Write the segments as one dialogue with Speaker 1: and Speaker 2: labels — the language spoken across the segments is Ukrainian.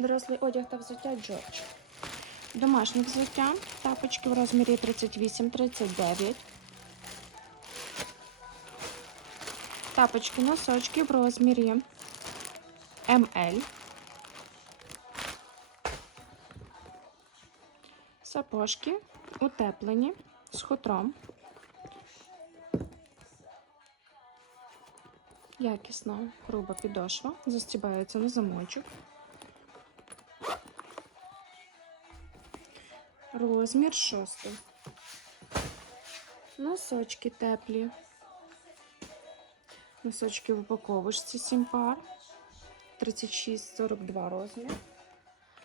Speaker 1: Дорослий одяг та взуття Джордж. Домашнє взуття. Тапочки в розмірі 38-39. Тапочки носочки в розмірі МЛ. Сапожки утеплені з хутром. Якісна груба підошва. Застібається на замочок. Розмір шостий. Носочки теплі. Носочки в упаковочці 7 пар. 36-42 розмір.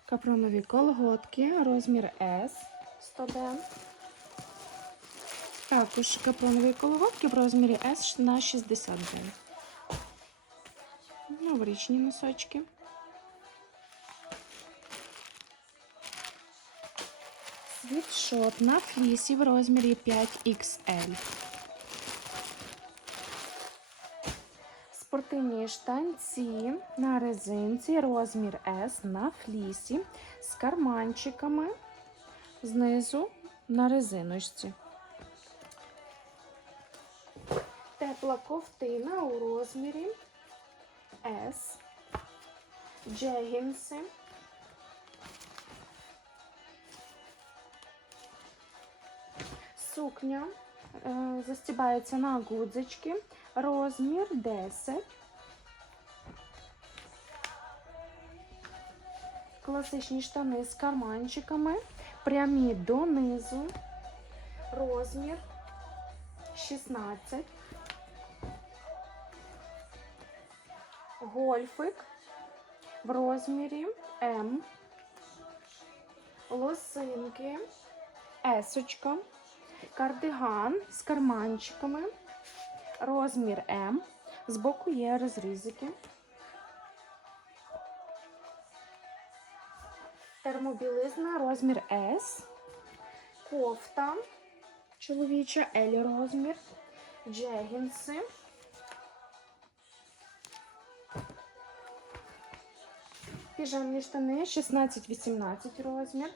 Speaker 1: Капронові колготки, розмір S 100D. Також капронові колготки в розмірі S на 60 день. Новорічні носочки. Світшот на флісі в розмірі 5XL. Спортивні штанці на резинці, розмір S на флісі з карманчиками знизу на резиночці. Тепла ковтина у розмірі S. Джегінси. Сукня е, застібається на гудзички. Розмір 10. Класичні штани з карманчиками. Прямі донизу. Розмір 16. Гольфик в розмірі М. Лосинки. Есочка. Кардиган з карманчиками. Розмір М. Збоку є розрізики. Термобілизна розмір С. Кофта. Чоловіча L розмір. Джегінси. Піжамні штани 16-18 розмір.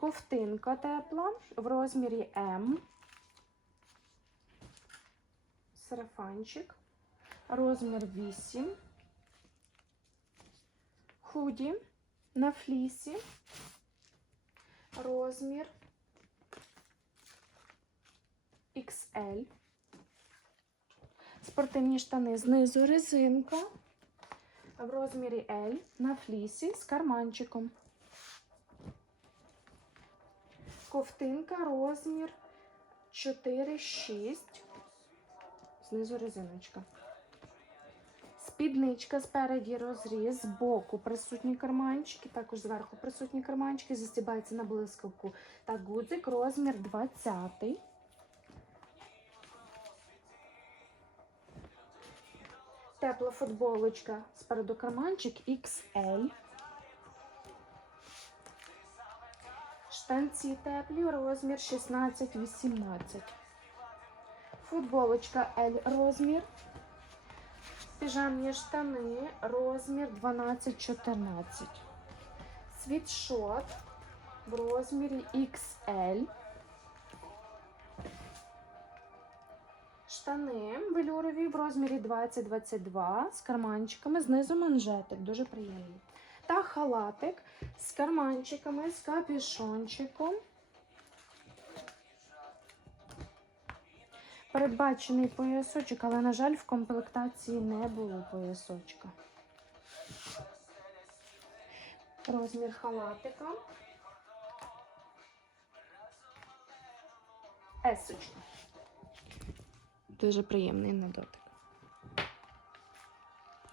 Speaker 1: Ковтинка тепла в розмірі М. Сарафанчик. Розмір 8. Худі на флісі. Розмір XL. Спортивні штани знизу резинка в розмірі L на флісі з карманчиком. Ковтинка розмір 4-6. Знизу резиночка. Спідничка спереді розріз, збоку присутні карманчики, також зверху присутні карманчики, застібається на блискавку та гудзик, розмір 20. Тепла футболочка спереду карманчик XL. Штанці теплі, розмір 16-18. Футболочка L розмір. Піжамні штани, розмір 12-14. Світшот в розмірі XL. Штани велюрові в розмірі 20-22 з карманчиками, знизу манжетик, дуже приємний. Та халатик з карманчиками, з капюшончиком. Передбачений поясочок, але, на жаль, в комплектації не було поясочка. Розмір халатика. Есочка. Дуже приємний на.